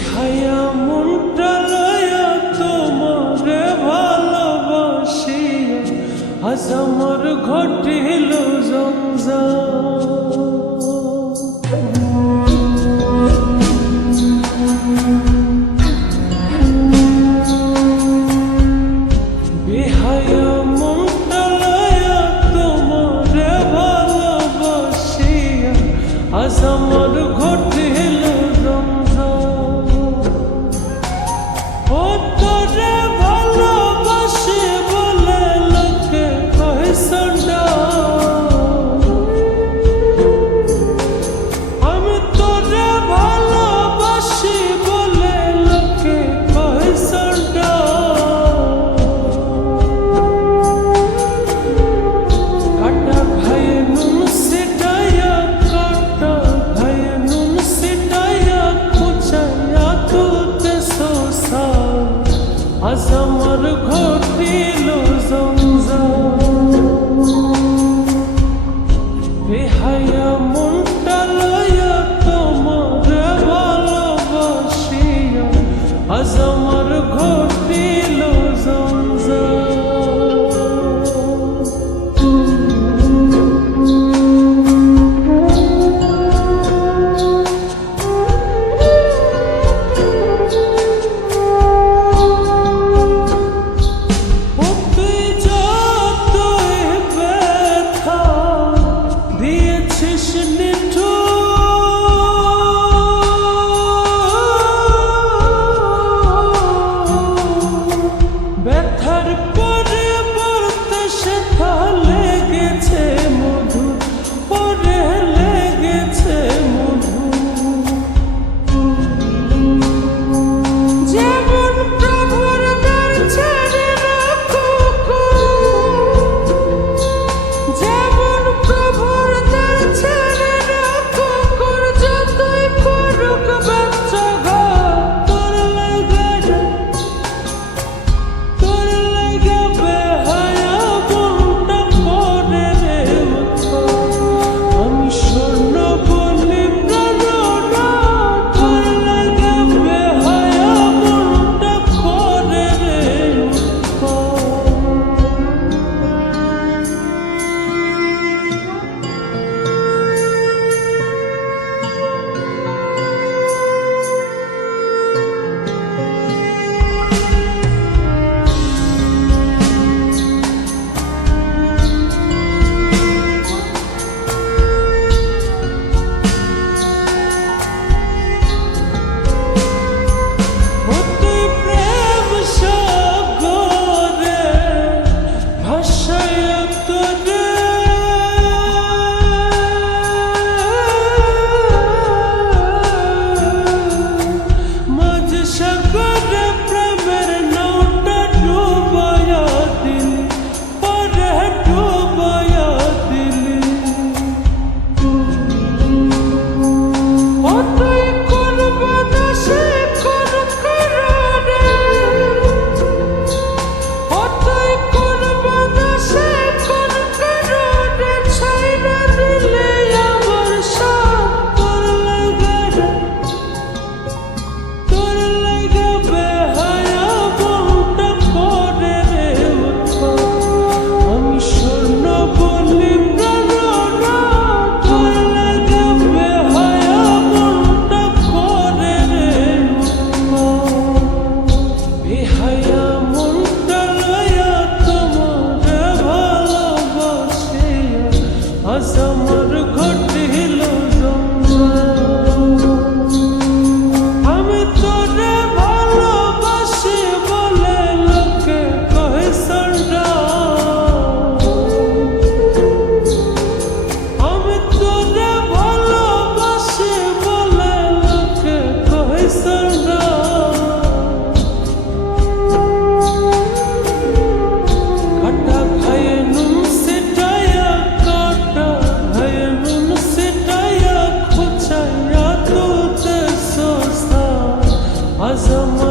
বেহায়া মনটা লয়া তোমারে ভালোবাসিয়া আজ আমার ঘটিল জঞ্জাল। বেহায়া মনটা লয়া তোমারে ভালোবাসিয়া আজ আমার ঘটিল আজ আমার ঘটিল জঞ্জাল। বেহায়া মনটা লয়া তোমারে ভালোবাসিয়া আজ আমার ঘটিল জঞ্জাল। ব্যথার পরিবর্তে সেথা লেগেছে মধু, পরে লেগেছে মধু। যেমন প্রভুর দ্বার ছেড়ে রাখো, যেমন প্রভুর দ্বার ছেড়ে রাখো, যতই করুক বাচ্চা ঘর তোর লাগে আজ আমার ঘটিল জঞ্জাল। আমি তোরে ভালোবাসি বলে লোকে কহে সন্ডাল। আমি তোরে ভালোবাসি বলে লোকে কহে সন্ডাল। কাটা খায়ে নুন সেটাইয়া আজ আমার